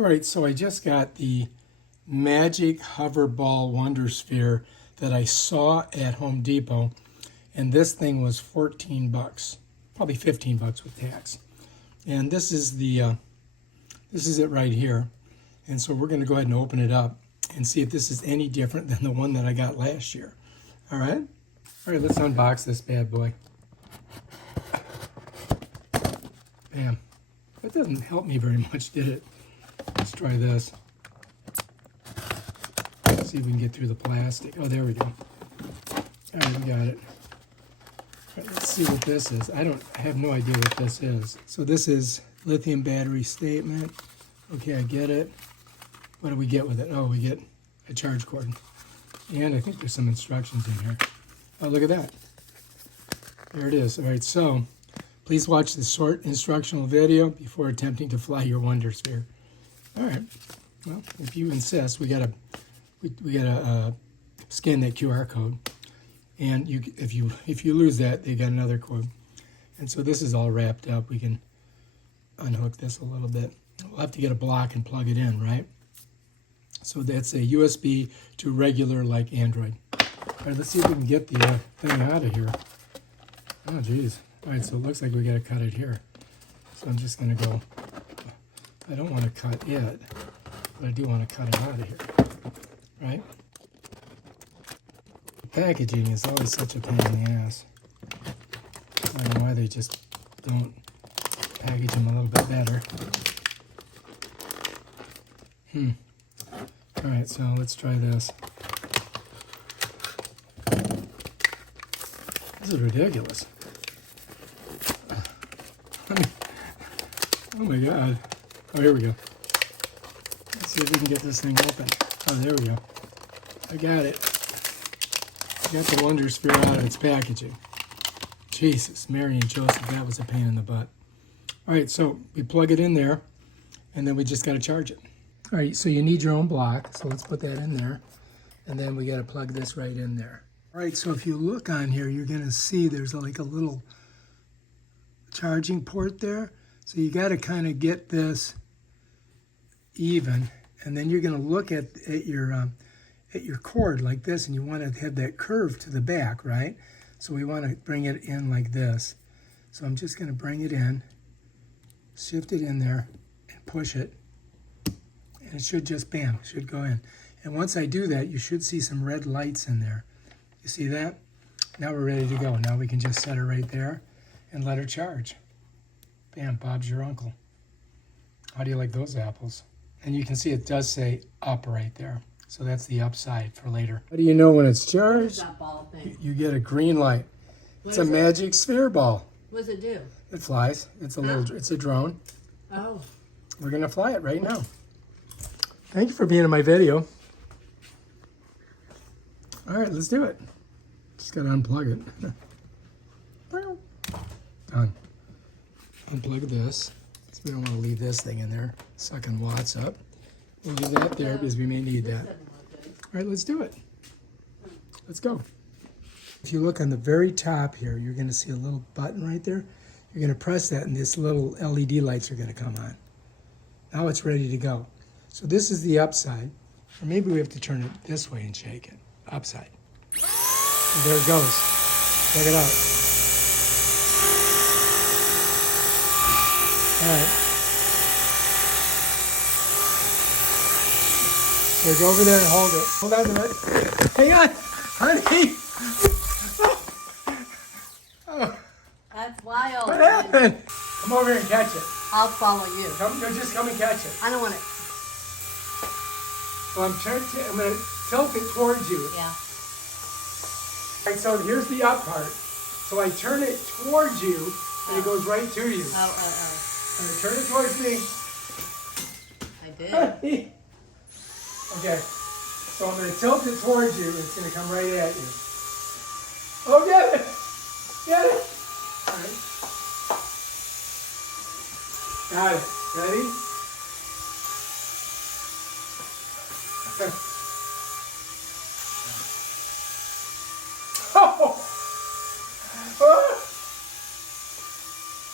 All right, so I just got the Magic Hover Ball Wonder Sphere that I saw at Home Depot, and this thing was 14 bucks, probably 15 bucks with tax. And this is the this is it right here. And so we're going to go ahead and open it up and see if this is any different than the one that I got last year. All right? All right, let's unbox this bad boy. Bam. That doesn't help me very much, did it? Let's try this. Let's see if we can get through the plastic. Oh, there we go. All right, we got it. All right, let's see what this is. I have no idea what this is. So this is lithium battery statement. Okay, I get it. What do we get with it? Oh, we get a charge cord. And I think there's some instructions in here. Oh, look at that. There it is. All right, so please watch the short instructional video before attempting to fly your Wonder Sphere. All right. Well, if you insist, we gotta scan that QR code, and if you lose that, they got another code. And so this is all wrapped up. We can unhook this a little bit. We'll have to get a block and plug it in, right? So that's a USB to regular like Android. All right, let's see if we can get the thing out of here. Oh, geez. All right, so it looks like we got to cut it here. So I'm just going to go. I don't want to cut it, but I do want to cut it out of here, right? Packaging is always such a pain in the ass. I don't know why they just don't package them a little bit better. All right, so let's try this. This is ridiculous. Oh my God. Oh, here we go. Let's see if we can get this thing open. Oh, there we go. I got it. I got the Wonder Sphere out of its packaging. Jesus, Mary and Joseph, that was a pain in the butt. All right, so we plug it in there, and then we just got to charge it. All right, so you need your own block, so let's put that in there, and then we got to plug this right in there. All right, so if you look on here, you're going to see there's like a little charging port there. So you got to kind of get this even, and then you're going to look at your cord like this, and you want to have that curve to the back, right? So we want to bring it in like this. So I'm just going to bring it in, shift it in there, and push it, and it should just, bam, should go in. And once I do that, you should see some red lights in there. You see that? Now we're ready to go. Now we can just set her right there and let her charge. Bam, Bob's your uncle. How do you like those apples? And you can see it does say up right there. So that's the upside for later. How do you know when it's charged? What is that ball thing? You get a green light. It's a magic sphere ball. What does it do? It flies. It's a little. It's a drone. Oh. We're gonna fly it right now. Thank you for being in my video. All right, let's do it. Just gotta unplug it. Done. Unplug this. So we don't want to leave this thing in there, sucking watts up. We'll leave that there because we may need that. All right, let's do it. Let's go. If you look on the very top here, you're going to see a little button right there. You're going to press that, and this little LED lights are going to come on. Now it's ready to go. So this is the upside. Or maybe we have to turn it this way and shake it. Upside. And there it goes. Check it out. All right. So go over there and hold it. Hold on to it. Hang on, honey. Oh. That's wild. What happened? Come over here and catch it. I'll follow you. Just come and catch it. I don't want it. So I'm going to tilt it towards you. Yeah. All right, so here's the up part. So I turn it towards you, and it goes right to you. And I turn it towards me. I did. Okay, so I'm going to tilt it towards you, and it's going to come right at you. Oh, get it! Get it! All right. Got it. Ready? Oh! Oh!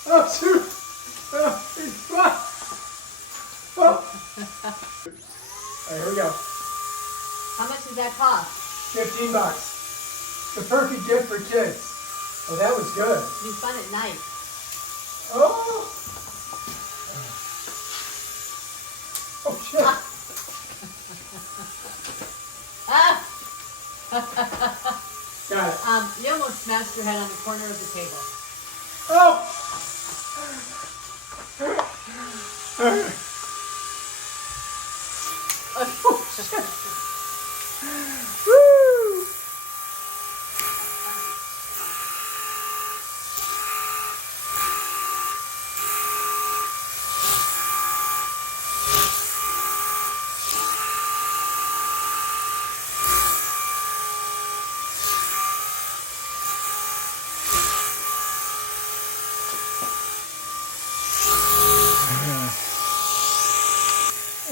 Oh, shoot! Oh, it's fun! Oh! right, here we go. How much does that cost? $15. The perfect gift for kids. Oh, that was good. It'd be fun at night. Oh! Oh, shit. Ah! Got it. You almost smashed your head on the corner of the table. Oh! Woo!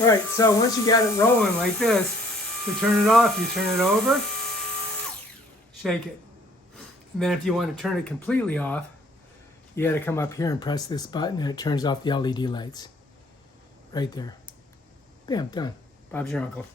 All right, so once you got it rolling like this, you turn it off, you turn it over, shake it. And then if you want to turn it completely off, you got to come up here and press this button and it turns off the LED lights. Right there. Bam, done. Bob's your uncle.